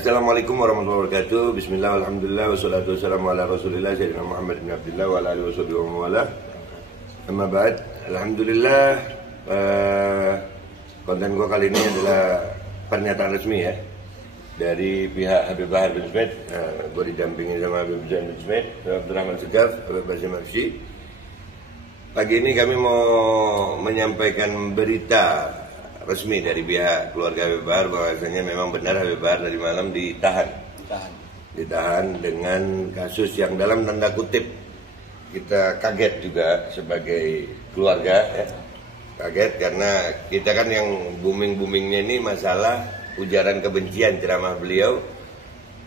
Assalamualaikum warahmatullahi wabarakatuh. Bismillah, alhamdulillah, wassalatu wassalamu ala rasulillah Sayyidina Muhammad bin Abdullah wa ala alihi wa wala. Amma ba'd. Alhamdulillah, konten gua kali ini adalah pernyataan resmi ya dari pihak Habib Bahar bin Smith. Gua didampingi sama Habib Zain bin Smith, Abdurrahman Segaf, Habib Basim Afsy. Pagi ini kami mau menyampaikan berita resmi dari pihak keluarga Habib Bahar bahwasanya memang benar Habib Bahar tadi malam ditahan dengan kasus yang dalam tanda kutip kita kaget juga sebagai keluarga ya. Kaget karena kita kan yang boomingnya ini masalah ujaran kebencian ceramah beliau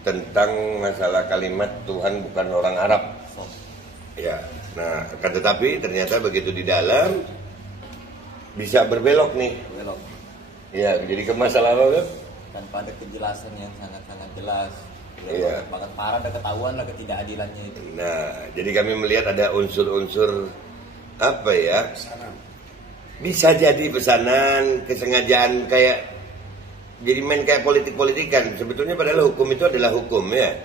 tentang masalah kalimat Tuhan bukan orang Arab ya. Nah, akan tetapi ternyata begitu di dalam bisa berbelok nih. Ya, jadi ke masalah apa kan? Tanpa ada kejelasan yang sangat-sangat jelas. Iya. Bahkan parah ada ketahuan lah ketidakadilannya itu. Nah, jadi kami melihat ada unsur-unsur apa ya? Bisa jadi pesanan, kesengajaan kayak jadi main kayak politik-politikan. Sebetulnya padahal hukum itu adalah hukum ya.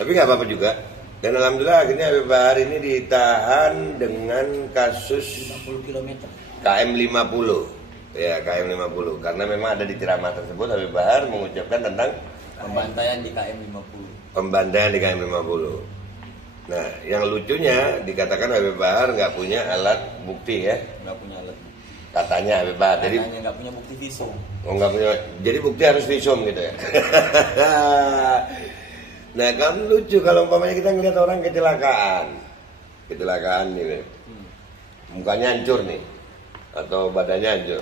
Tapi nggak apa-apa juga. Dan alhamdulillah akhirnya Habib Bahar ini ditahan dengan kasus 50 km. KM 50. Ya, KM 50. Karena memang ada di ceramah tersebut Habib Bahar mengucapkan tentang pembantaian di KM 50. Pembantaian di KM 50. Nah, yang lucunya dikatakan Habib Bahar nggak punya alat bukti ya. Nggak punya alat. Katanya Habib Bahar. Jadi nggak punya bukti visum. Oh, nggak punya. Jadi bukti harus visum gitu ya. Nah, kan lucu kalau umpamanya kita ngelihat orang kecelakaan nih, mukanya hancur nih, atau badannya hancur,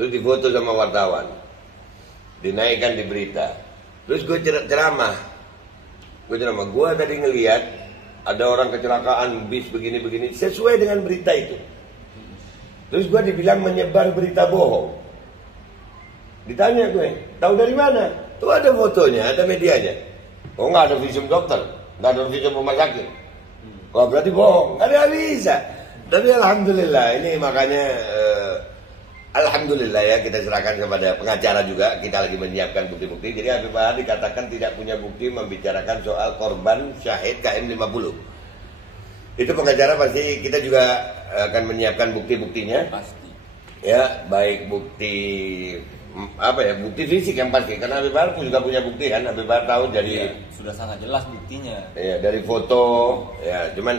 terus difoto sama wartawan, dinaikkan di berita, terus gue ceramah, gue tadi ngelihat ada orang kecelakaan bis begini sesuai dengan berita itu, terus gue dibilang menyebar berita bohong, ditanya gue, tahu dari mana? Tuh ada fotonya, ada medianya. Oh, nggak ada visum dokter, nggak ada visum rumah sakit. Wah, berarti bohong. Nggak bisa. Tapi alhamdulillah ini makanya alhamdulillah ya kita serahkan kepada pengacara juga. Kita lagi menyiapkan bukti-bukti. Jadi Habib Bahar dikatakan tidak punya bukti membicarakan soal korban syahid KM 50. Itu pengacara pasti kita juga akan menyiapkan bukti-buktinya. Pasti. Ya, baik bukti bukti fisik yang pasti karena Habib Bahar juga punya bukti kan. Habib Bahar tahu dari sudah sangat jelas buktinya. Ya, dari foto ya, cuman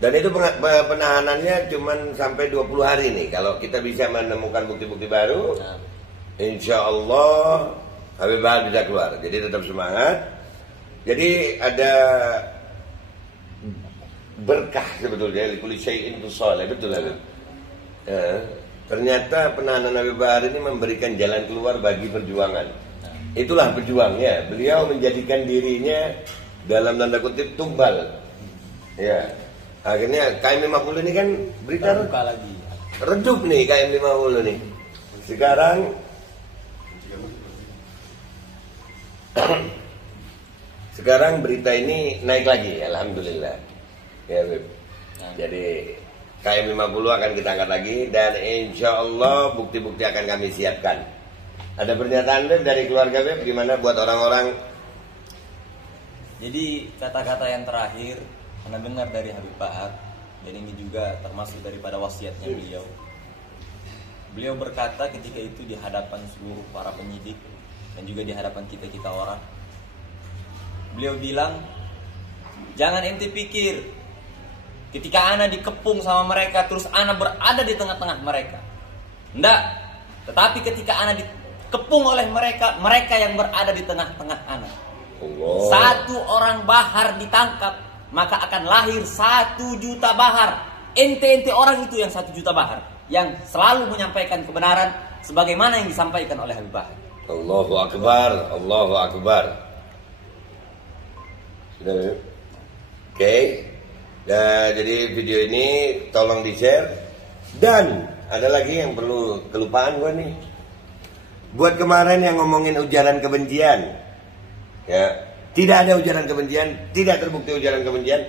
dan itu penahanannya cuman sampai 20 hari nih. Kalau kita bisa menemukan bukti-bukti baru, insya Allah Habib Bahar bisa keluar. Jadi tetap semangat. Jadi ada berkah sebetulnya likulli syai'in tushalih, betul Habib. Ternyata penahanan Habib Bahar ini memberikan jalan keluar bagi perjuangan. Itulah pejuangnya. Beliau menjadikan dirinya dalam tanda kutip tumbal. Ya. Akhirnya KM 50 ini kan berita lagi. Redup nih KM 50 nih. Sekarang berita ini naik lagi, alhamdulillah. Ya, Beb. Jadi KM 50 akan kita angkat lagi dan insya Allah bukti-bukti akan kami siapkan. Ada pernyataan Beb dari keluarga Beb gimana buat orang-orang? Jadi kata-kata yang terakhir pernah dengar dari Habib Bahar dan ini juga termasuk daripada wasiatnya beliau. Beliau berkata ketika itu di hadapan seluruh para penyidik dan juga di hadapan kita orang. Beliau bilang, jangan ente pikir ketika ana dikepung sama mereka terus ana berada di tengah-tengah mereka. Enggak. Tetapi ketika ana dikepung oleh mereka, mereka yang berada di tengah-tengah ana. Allah. Satu orang Bahar ditangkap, maka akan lahir 1 juta Bahar. Ente orang itu yang 1 juta Bahar, yang selalu menyampaikan kebenaran sebagaimana yang disampaikan oleh Habib Bahar. Allahu Akbar, Allahu Akbar. Sudah ya? Oke. Nah, jadi video ini tolong di-share. Dan ada lagi yang perlu kelupaan gue nih. Buat kemarin yang ngomongin ujaran kebencian, ya, tidak ada ujaran kebencian, tidak terbukti ujaran kebencian.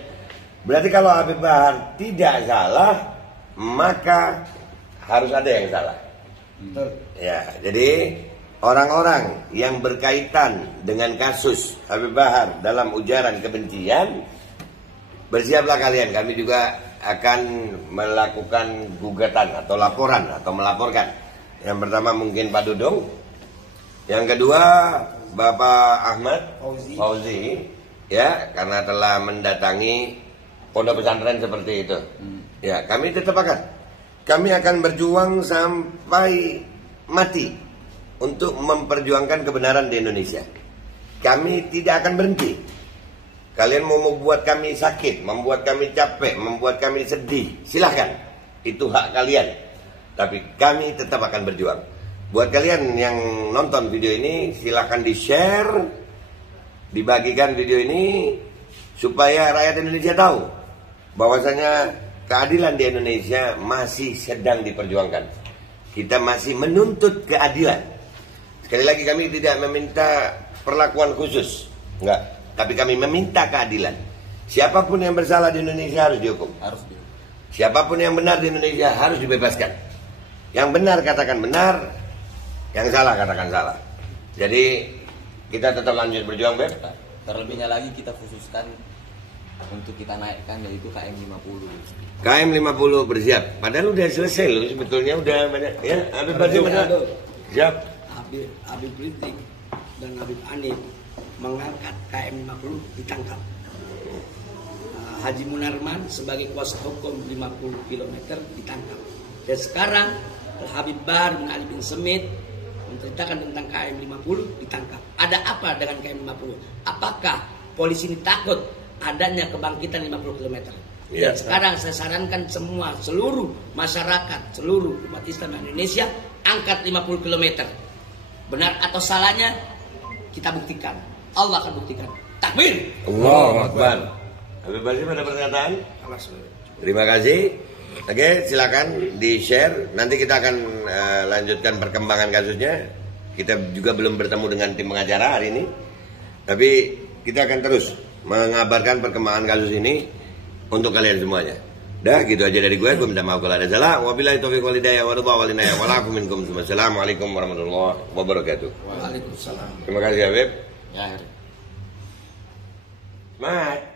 Berarti kalau Habib Bahar tidak salah, maka harus ada yang salah. Betul. Ya, jadi orang-orang yang berkaitan dengan kasus Habib Bahar dalam ujaran kebencian, bersiaplah kalian. Kami juga akan melakukan gugatan atau laporan atau melaporkan. Yang pertama mungkin Pak Dudung, yang kedua Bapak Ahmad Fauzi, ya, karena telah mendatangi pondok pesantren seperti itu. Ya, kami tetap kami akan berjuang sampai mati untuk memperjuangkan kebenaran di Indonesia. Kami tidak akan berhenti. Kalian mau membuat kami sakit, membuat kami capek, membuat kami sedih, silahkan. Itu hak kalian. Tapi kami tetap akan berjuang. Buat kalian yang nonton video ini, silahkan di-share, dibagikan video ini, supaya rakyat Indonesia tahu bahwasanya keadilan di Indonesia masih sedang diperjuangkan. Kita masih menuntut keadilan. Sekali lagi, kami tidak meminta perlakuan khusus, enggak. Tapi kami meminta keadilan. Siapapun yang bersalah di Indonesia harus dihukum. Siapapun yang benar di Indonesia harus dibebaskan. Yang benar katakan benar, yang salah katakan salah. Jadi kita tetap lanjut berjuang, Beb. Terlebihnya lagi kita khususkan untuk kita naikkan, yaitu KM 50. KM 50 bersiap. Padahal udah selesai loh, sebetulnya udah banyak. Ya, Habib Basri benar. Siap. Habib Rizik dan Habib Anif mengangkat KM 50 ditangkap. Haji Munarman sebagai kuasa hukum 50 km ditangkap. Dan sekarang Habib Bahar bin Ali bin Smith menceritakan tentang KM 50 ditangkap. Ada apa dengan KM 50? Apakah polisi ini takut adanya kebangkitan 50 km? Ya. Dan sekarang saya sarankan seluruh masyarakat, seluruh umat Islam Indonesia angkat 50 km. Benar atau salahnya kita buktikan. Allah akan buktikan. Takbir. Allahu Akbar. Habib Basri pada pernyataan? Terima kasih. Oke, silakan di-share. Nanti kita akan lanjutkan perkembangan kasusnya. Kita juga belum bertemu dengan tim pengacara hari ini. Tapi kita akan terus mengabarkan perkembangan kasus ini untuk kalian semuanya. Dah, gitu aja dari gue minta maaf kalau ada salah. Wabillahi taufiq wal hidayah wa ridha wal inayah wa lakum minkum. Assalamualaikum warahmatullahi wabarakatuh. Waalaikumsalam. Terima kasih Habib. Ya, Semangat.